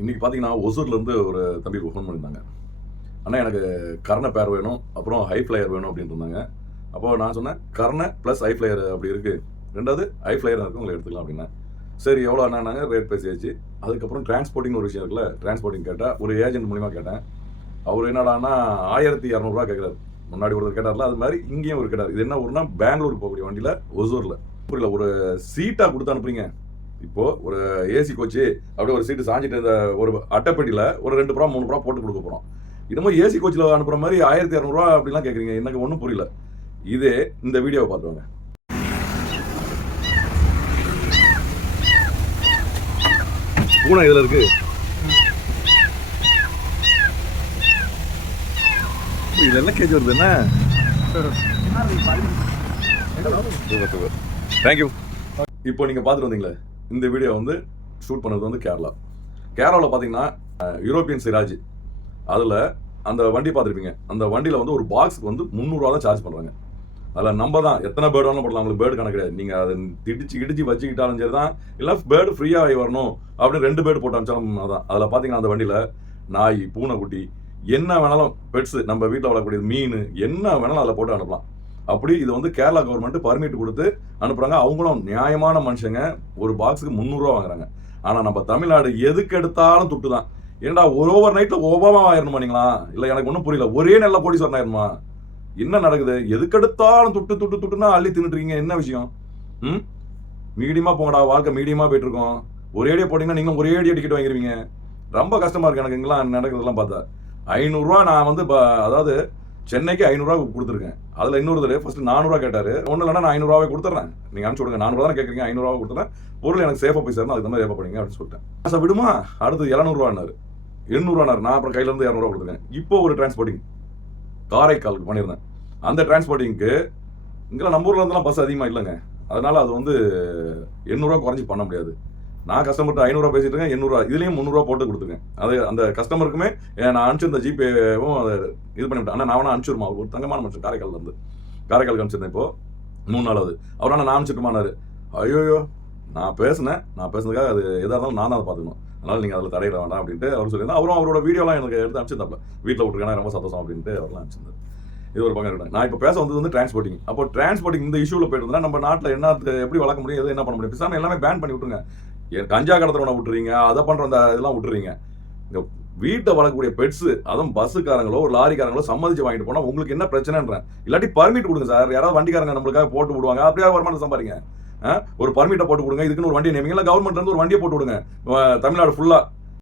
இன்றைக்கி பார்த்தீங்கன்னா ஒசூர்லேருந்து ஒரு தம்பி ஃபோன் பண்ணியிருந்தாங்க. அண்ணா எனக்கு கர்ண பேர் வேணும், அப்புறம் ஹை ஃப்ளையர் வேணும் அப்படின்ட்டு இருந்தாங்க. அப்போது நான் சொன்னேன் கர்ண ப்ளஸ் ஹை ஃப்ளையர் அப்படி இருக்குது, ரெண்டாவது ஹை ஃப்ளையர் இருக்குது, உங்களை எடுத்துக்கலாம் அப்படின்னேன். சரி எவ்வளோ அண்ணாங்க, ரேட் பேசியாச்சு. அதுக்கப்புறம் டிரான்ஸ்போர்ட்டிங் ஒரு விஷயம் இருக்குல்ல, டிரான்ஸ்போர்ட்டிங் கேட்டால் ஒரு ஏஜென்ட் மூலிமா கேட்டேன். அவர் என்னடான்னா 1200 கேட்குறாரு. முன்னாடி ஒருத்தர் கேட்டார்ல, அது மாதிரி இங்கேயும் ஒரு கேட்டார். இது என்ன ஊர்னா பெங்களூர் போகக்கூடிய வண்டியில் ஒசூரில். புரியல, ஒரு சீட்டாக கொடுத்து அனுப்புறீங்க. இப்போது ஒரு ஏசி கோச்சு அப்படியே ஒரு சீட்டு சாஞ்சிட்டு இருந்த ஒரு அட்டைப்பெட்டியில் ஒரு 2 புறா 3 புறா போட்டு கொடுக்க போகிறோம். இன்னமும் ஏசி கோச்சில் அனுப்புகிற மாதிரி 1200 அப்படிலாம் கேட்குறீங்க. எனக்கு ஒன்றும் புரியல. இதே இந்த வீடியோவை பார்த்துவாங்க. பூனை இதில் இருக்கு. இது என்ன கேஜ் வருது? என்ன தேங்க்யூ. இப்போ நீங்கள் பார்த்துட்டு வந்தீங்களே, இந்த வீடியோ வந்து ஷூட் பண்ணது வந்து கேரளாவில் பார்த்தீங்கன்னா யூரோப்பியன் சிராஜ். அதில் அந்த வண்டி பார்த்துருப்பீங்க. அந்த வண்டியில் வந்து ஒரு பாக்ஸுக்கு வந்து 300 தான் சார்ஜ் பண்ணுறாங்க. அதில் நம்ம தான் எத்தனை பேர்டு வேணாலும் போடலாம், உங்களுக்கு பேர்டு கணக்கு கிடையாது. நீங்கள் அதை இடிச்சு வச்சுக்கிட்டாலும் சரி தான், இல்லை பேர்டு ஃப்ரீயாக வரணும் அப்படின்னு 2 பேர்டு போட்டு அனுப்பிச்சாலும் அதான். அதில் பார்த்தீங்கன்னா அந்த வண்டியில் நாய், பூனைக்குட்டி, என்ன வேணாலும் பெட்ஸு, நம்ம வீட்டில் வளரக்கூடிய மீன், என்ன வேணாலும் அதில் போட்டு அனுப்பலாம். அப்படி இது வந்து கேரளா கவர்மெண்ட் பர்மிட் கொடுத்து அனுப்புகிறாங்க. அவங்களும் நியாயமான மனுஷங்க. ஒரு பாக்ஸுக்கு 300 வாங்குறாங்க. ஆனால் நம்ம தமிழ்நாடு எதுக்கு எடுத்தாலும் துட்டு தான். ஏன்டா ஓவர் நைட்டில் ஒபாமா ஆயிரணுமா? இல்லை, எனக்கு ஒன்றும் புரியல. ஒரே நல்ல கோடீஸ்வரன் ஆயிரணுமா? என்ன நடக்குது? எதுக்கு எடுத்தாலும் துட்டுன்னா அள்ளி தின்னுட்டுருக்கீங்க. என்ன விஷயம்? மீடியமாக போங்கடா, வாழ்க்கை மீடியமாக போயிட்டு இருக்கோம். ஒரே அடியாக போட்டிங்கன்னா நீங்களும் ஒரே அடியாக டிக்கெட் வாங்கிடுவீங்க. ரொம்ப கஷ்டமாக இருக்குது எனக்கு இங்கெல்லாம் நடக்கிறதெல்லாம் பார்த்தா. 500 நான் வந்து அதாவது சென்னைக்கு 500 கொடுத்துருக்கேன். அதில் இன்னொரு தடவை ஃபஸ்ட்டு 400 கேட்டார். ஒன்றும் இல்லைனா நான் 500 கொடுத்துட்றேன், நீங்கள் அனுப்பிச்சு விடுங்க. 400 தானே கேட்குறீங்க, 500 கொடுத்துறேன். பொருள் எனக்கு சேஃபாக போய் சேரணும், அதுக்கு மாதிரி சேஃபாக பண்ணிங்க அப்படின்னு சொல்லிட்டேன். சார் விடுமா? அடுத்து 700 800 நான் அப்புறம் கையிலேருந்து 200 கொடுத்துருக்கேன். இப்போ ஒரு டிரான்ஸ்போர்ட்டிங் காரைக்காலுக்கு பண்ணியிருந்தேன். அந்த டிரான்ஸ்போர்ட்டிங்க்கு இங்கெல்லாம் நம்ம ஊரில் இருந்தெல்லாம் பஸ் அதிகமாக இல்லைங்க. அதனால் அது வந்து 800 குறைஞ்சி பண்ண முடியாது. நான் கஸ்டமர்கிட்ட 500 பேசிட்டு இருக்கேன், 800 இதுலேயும் 300 போட்டு கொடுத்துருக்கேன். அது அந்த கஸ்டமருக்குமே நான் அனுப்பிச்சிருந்த ஜிபேவும் அதை இது பண்ணிவிட்டேன். ஆனால் நான் வேணா அனுப்பிச்சிருமா, ஒரு தங்கமான மனுஷன் காரைக்காலுக்கு அனுப்பிச்சிருந்தேன். இப்போது 3 நாள் ஆகுது. அவர் நான் அனுப்பிச்சிட்டுமானாரு. ஐயோயோ, நான் பேசுனதுக்காக அது எதாக இருந்தாலும் நான் தான் அதை பார்த்துக்கணும், அதனால் நீங்கள் அதில் தடையிட வேண்டாம் அப்படின்ட்டு அவர் சொல்லியிருந்தேன். அவரும் அவரோட வீடியோலாம் எனக்கு எடுத்து அனுப்பிச்சிருந்தாப்ல. வீட்டில் விட்டுருக்கேன், ரொம்ப சந்தோஷம் அப்படின்ட்டு அவர்லாம் அனுப்பிச்சிருந்தார். இது ஒரு பக்கம் இருக்கேன். நான் இப்போ பேச வந்தது வந்து டிரான்ஸ்போர்ட்டிங். அப்போ டிரான்ஸ்போர்ட்டிங் இந்த இஷ்யூவில் போயிட்டு இருந்தால் நம்ம நாட்டில் என்ன எப்படி வளர்க்க முடியும், எது என்ன பண்ண முடியும்? பேசாமல் எல்லாமே பேன் பண்ணி விட்டுருங்க. கஞ்சா கடத்துறவனை விட்டுறீங்க, அதை பண்ணுற அந்த இதெல்லாம் விட்டுறீங்க. இங்கே வீட்டை வளர்க்கக்கூடிய பெட்ஸு, அதுவும் பஸ்ஸுக்காரங்களோ ஒரு லாரிக்காரங்களோ சம்மதிச்சு வாங்கிட்டு போனால் உங்களுக்கு என்ன பிரச்சனைன்றேன். இல்லாட்டி பர்மிட் கொடுங்க சார். யாராவது வண்டிக்காரங்க நம்மளுக்காக போட்டு விடுவாங்க, அப்படியே வருமானம் சம்பாதிங்க. ஒரு பர்மிட்டை போட்டு கொடுங்க. இதுக்குன்னு ஒரு வண்டியை நேமிங்க, இல்லை கவர்மெண்ட்லேருந்து ஒரு வண்டியை போட்டு விடுங்க தமிழ்நாடு ஃபுல்லாக.